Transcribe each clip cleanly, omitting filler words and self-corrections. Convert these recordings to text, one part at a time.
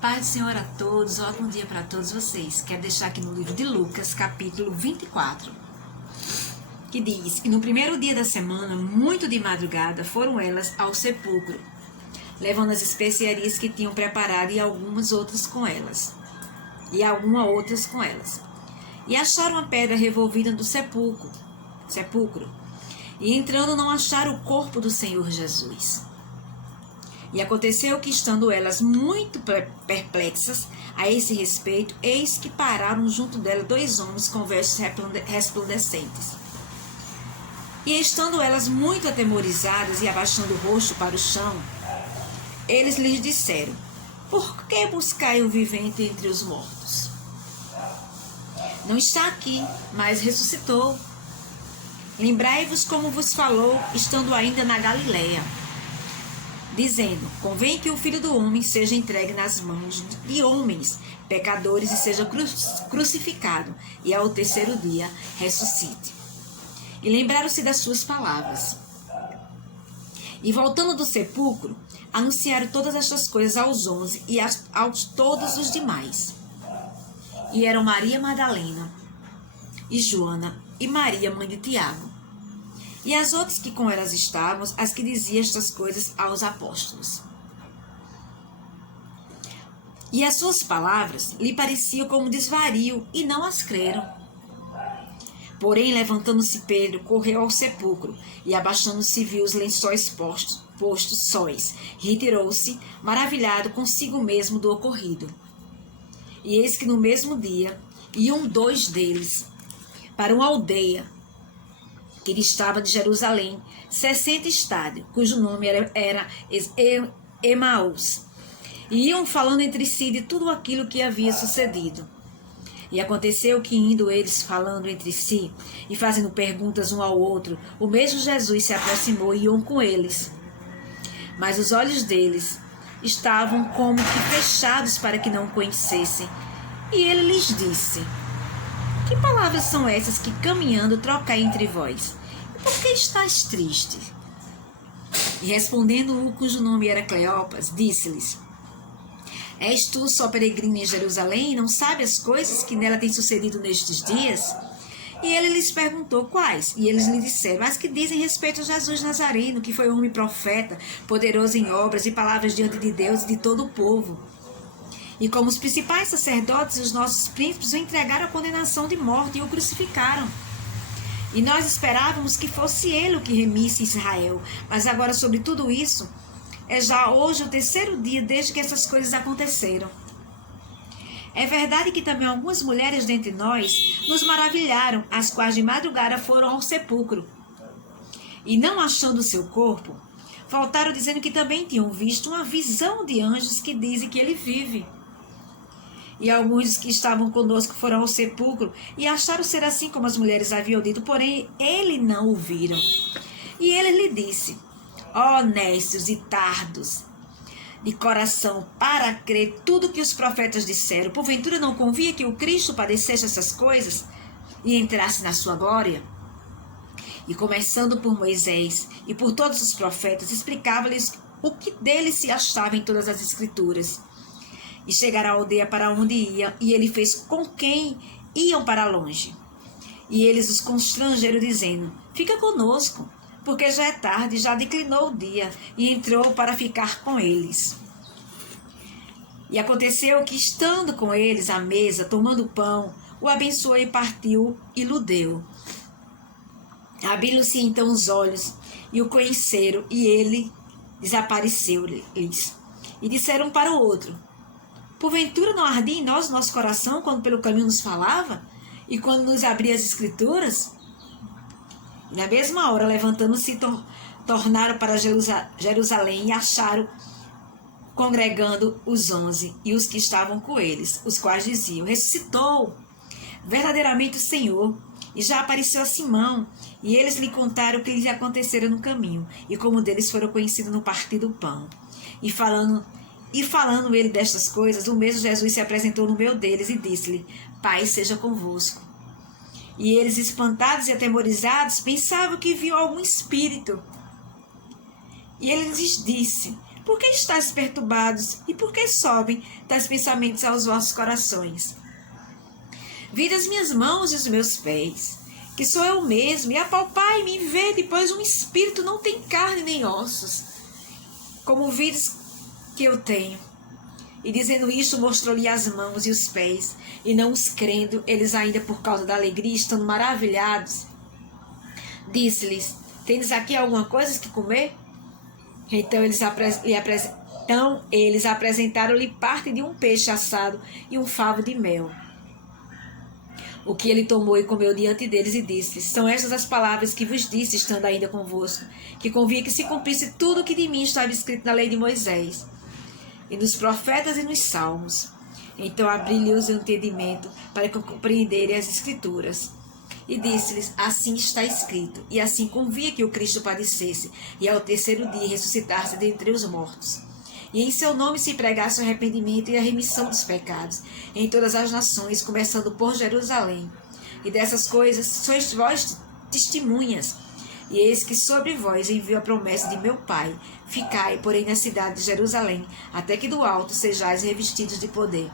Paz do Senhor a todos, ótimo dia para todos vocês. Quero deixar aqui no livro de Lucas, capítulo 24, que diz que no primeiro dia da semana, muito de madrugada, foram elas ao sepulcro, levando as especiarias que tinham preparado e algumas outras com elas. E acharam a pedra revolvida do sepulcro. E entrando não acharam o corpo do Senhor Jesus. E aconteceu que, estando elas muito perplexas a esse respeito, eis que pararam junto dela 2 homens com vestes resplandecentes. E estando elas muito atemorizadas e abaixando o rosto para o chão, eles lhes disseram: por que buscai o vivente entre os mortos? Não está aqui, mas ressuscitou. Lembrai-vos como vos falou, estando ainda na Galiléia, dizendo: convém que o Filho do Homem seja entregue nas mãos de homens pecadores e seja crucificado, e ao terceiro dia ressuscite. E lembraram-se das suas palavras. E voltando do sepulcro, anunciaram todas estas coisas aos 11 e aos todos os demais. E eram Maria Madalena, e Joana, e Maria, mãe de Tiago, e as outras que com elas estavam, as que diziam estas coisas aos apóstolos. E as suas palavras lhe pareciam como desvario, e não as creram. Porém, levantando-se Pedro, correu ao sepulcro, e abaixando-se viu os lençóis postos sóis. Retirou-se, maravilhado consigo mesmo do ocorrido. E eis que no mesmo dia iam 2 deles para uma aldeia que distava de Jerusalém 60 estádios, cujo nome era Emaús. E iam falando entre si de tudo aquilo que havia sucedido. E aconteceu que, indo eles falando entre si e fazendo perguntas um ao outro, o mesmo Jesus se aproximou e iam com eles. Mas os olhos deles estavam como que fechados para que não o conhecessem. E ele lhes disse: que palavras são essas que, caminhando, trocai entre vós? E por que estáis tristes? E respondendo o cujo nome era Cleopas, disse-lhes: és tu só peregrino em Jerusalém e não sabes as coisas que nela têm sucedido nestes dias? E ele lhes perguntou quais, e eles lhe disseram: as que dizem respeito a Jesus Nazareno, que foi homem profeta, poderoso em obras e palavras diante de Deus e de todo o povo. E como os principais sacerdotes e os nossos príncipes o entregaram à condenação de morte e o crucificaram. E nós esperávamos que fosse ele o que remisse Israel. Mas agora, sobre tudo isso, é já hoje o 3º dia desde que essas coisas aconteceram. É verdade que também algumas mulheres dentre nós nos maravilharam, as quais de madrugada foram ao sepulcro. E não achando o seu corpo, voltaram dizendo que também tinham visto uma visão de anjos que dizem que ele vive. E alguns que estavam conosco foram ao sepulcro e acharam ser assim como as mulheres haviam dito, porém ele não o viram. E ele lhe disse: ó nécios e tardos de coração, para crer tudo que os profetas disseram, porventura não convia que o Cristo padecesse essas coisas e entrasse na sua glória? E começando por Moisés e por todos os profetas, explicava-lhes o que dele se achava em todas as escrituras. E chegaram à aldeia para onde ia, e ele fez com quem iam para longe. E eles os constrangeram, dizendo: fica conosco, porque já é tarde, já declinou o dia. E entrou para ficar com eles. E aconteceu que, estando com eles à mesa, tomando pão, o abençoou e partiu e lhe deu. Abriram-se então os olhos e o conheceram, e ele desapareceu-lhes. E disseram um para o outro: porventura não ardia em nós o nosso coração quando pelo caminho nos falava e quando nos abria as escrituras? E na mesma hora, levantando-se, tornaram para Jerusalém e acharam congregando os 11 e os que estavam com eles, os quais diziam: ressuscitou verdadeiramente o Senhor e já apareceu a Simão. E eles lhe contaram o que lhes acontecera no caminho e como deles foram conhecidos no partir do pão. E falando ele destas coisas, o mesmo Jesus se apresentou no meio deles e disse-lhe: paz seja convosco. E eles, espantados e atemorizados, pensavam que viam algum espírito. E ele lhes disse: Por que estáis perturbados? E por que sobem tais pensamentos aos vossos corações? Vide as minhas mãos e os meus pés, que sou eu mesmo, e apalpai-me e vede, pois um espírito não tem carne nem ossos, como vides que eu tenho. E dizendo isto, mostrou-lhe as mãos e os pés, e não os crendo, eles ainda por causa da alegria, estando maravilhados, disse-lhes: tendes aqui alguma coisa que comer? Então eles apresentaram-lhe parte de um peixe assado e um favo de mel. O que ele tomou e comeu diante deles e disse: são estas as palavras que vos disse, estando ainda convosco, que convinha que se cumprisse tudo o que de mim estava escrito na lei de Moisés, e nos profetas e nos salmos. Então abriu-lhes o entendimento para compreenderem as escrituras. E disse-lhes: assim está escrito, e assim convinha que o Cristo padecesse, e ao terceiro dia ressuscitasse dentre os mortos. E em seu nome se pregasse o arrependimento e a remissão dos pecados em todas as nações, começando por Jerusalém. E dessas coisas sois vós testemunhas. E eis que sobre vós envio a promessa de meu Pai. Ficai, porém, na cidade de Jerusalém, até que do alto sejais revestidos de poder.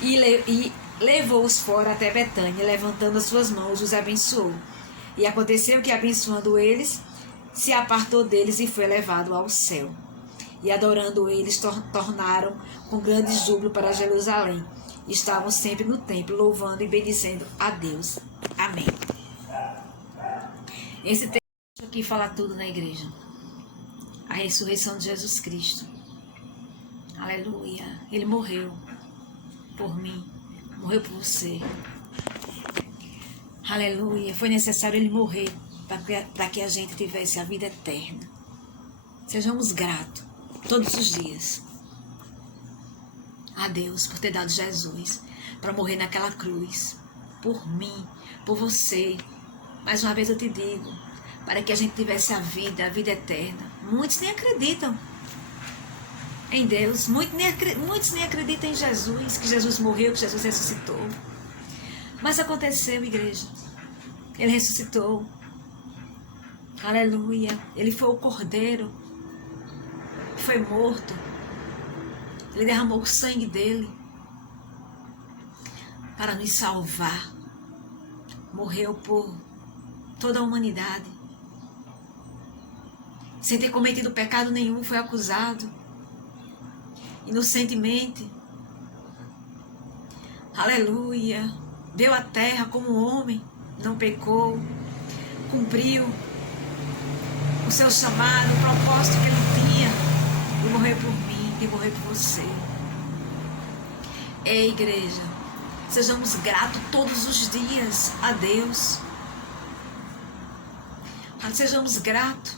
E levou-os fora até Betânia, levantando as suas mãos, os abençoou. E aconteceu que, abençoando eles, se apartou deles e foi levado ao céu. E adorando eles, tornaram com grande júbilo para Jerusalém. Estavam sempre no templo, louvando e bendizendo a Deus. Amém. Esse texto aqui fala tudo na igreja. A ressurreição de Jesus Cristo. Aleluia. Ele morreu por mim. Morreu por você. Aleluia. Foi necessário ele morrer para que a gente tivesse a vida eterna. Sejamos gratos todos os dias a Deus por ter dado Jesus para morrer naquela cruz por mim, por você. Mais uma vez eu te digo, para que a gente tivesse a vida eterna. Muitos nem acreditam em Deus, muitos nem acreditam em Jesus, que Jesus morreu, que Jesus ressuscitou. Mas aconteceu, igreja. Ele ressuscitou. Aleluia. Ele foi o Cordeiro. Foi morto. Ele derramou o sangue dele para nos salvar. Morreu por toda a humanidade. Sem ter cometido pecado nenhum, foi acusado. Inocentemente. Aleluia. Veio à terra como homem. Não pecou. Cumpriu o seu chamado, o propósito que ele tinha de morrer por mim, de morrer por você. Igreja, sejamos gratos todos os dias a Deus. Sejamos gratos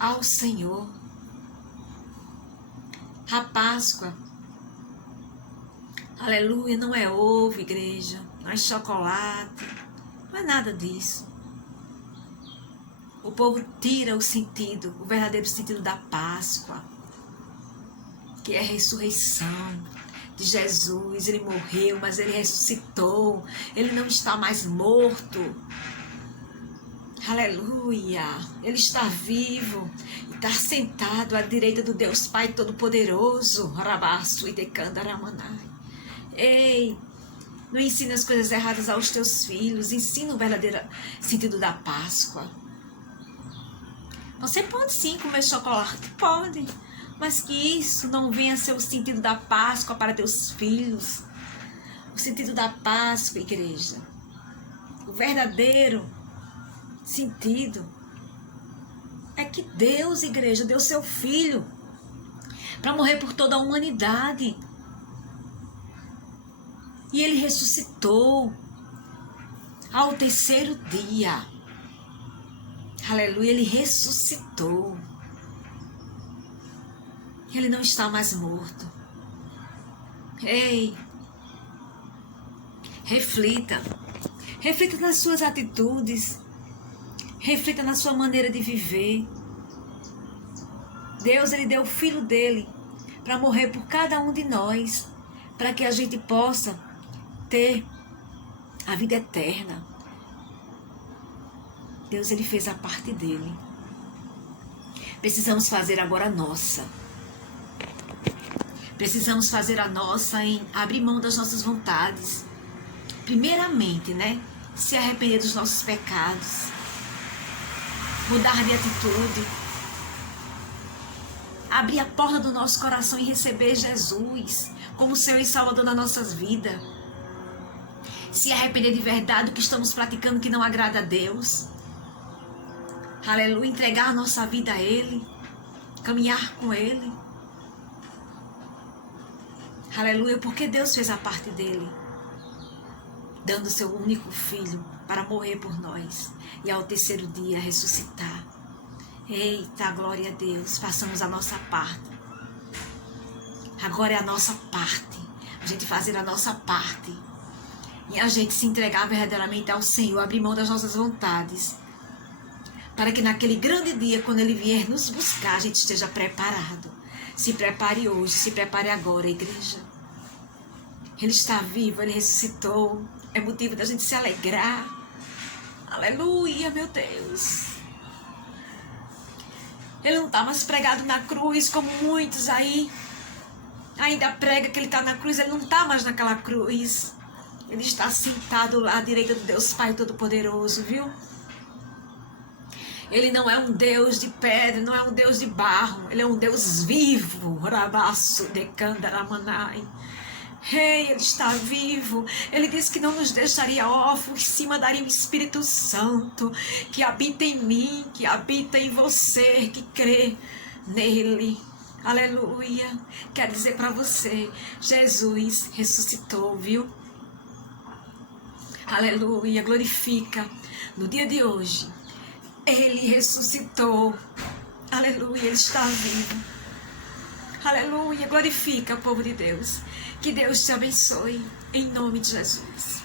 ao Senhor. A Páscoa, aleluia, não é ovo, igreja, não é chocolate, não é nada disso. O povo tira o sentido, o verdadeiro sentido da Páscoa, que é a ressurreição de Jesus. Ele morreu, mas ele ressuscitou. Ele não está mais morto. Aleluia. Ele está vivo. Está sentado à direita do Deus Pai Todo-Poderoso. Rabaço e decandaramanai. Ei, não ensina as coisas erradas aos teus filhos. Ensina o verdadeiro sentido da Páscoa. Você pode sim comer chocolate, pode, mas que isso não venha a ser o sentido da Páscoa para teus filhos. O sentido da Páscoa, igreja, o verdadeiro sentido é que Deus, igreja, deu seu Filho para morrer por toda a humanidade. E ele ressuscitou ao terceiro dia. Aleluia, ele ressuscitou. Ele não está mais morto. Ei, reflita. Reflita nas suas atitudes. Reflita na sua maneira de viver. Deus, ele deu o Filho dele para morrer por cada um de nós, para que a gente possa ter a vida eterna. Deus, ele fez a parte dele. Precisamos fazer agora a nossa. Precisamos fazer a nossa em abrir mão das nossas vontades. Primeiramente, né? Se arrepender dos nossos pecados. Mudar de atitude. Abrir a porta do nosso coração e receber Jesus como Senhor e Salvador das nossas vidas. Se arrepender de verdade do que estamos praticando que não agrada a Deus. Aleluia. Entregar a nossa vida a Ele. Caminhar com Ele. Aleluia. Porque Deus fez a parte dele. Dando seu único filho para morrer por nós. E ao terceiro dia ressuscitar. Eita, glória a Deus. Façamos a nossa parte. Agora é a nossa parte. A gente fazer a nossa parte. E a gente se entregar verdadeiramente ao Senhor. Abrir mão das nossas vontades. Para que naquele grande dia, quando Ele vier nos buscar, a gente esteja preparado. Se prepare hoje, se prepare agora, igreja. Ele está vivo, Ele ressuscitou. É motivo da gente se alegrar. Aleluia, meu Deus. Ele não está mais pregado na cruz, como muitos aí ainda prega que Ele está na cruz. Ele não está mais naquela cruz. Ele está sentado lá à direita do Deus Pai Todo-Poderoso, viu? Ele não é um Deus de pedra, não é um Deus de barro. Ele é um Deus vivo. Rabaço de Candaramanai. Ele está vivo. Ele disse que não nos deixaria órfãos, que se mandaria o Espírito Santo, que habita em mim, que habita em você, que crê nele. Aleluia. Quer dizer para você, Jesus ressuscitou, viu? Aleluia. Glorifica. No dia de hoje, Ele ressuscitou. Aleluia. Ele está vivo. Aleluia. Glorifica, povo de Deus. Que Deus te abençoe. Em nome de Jesus.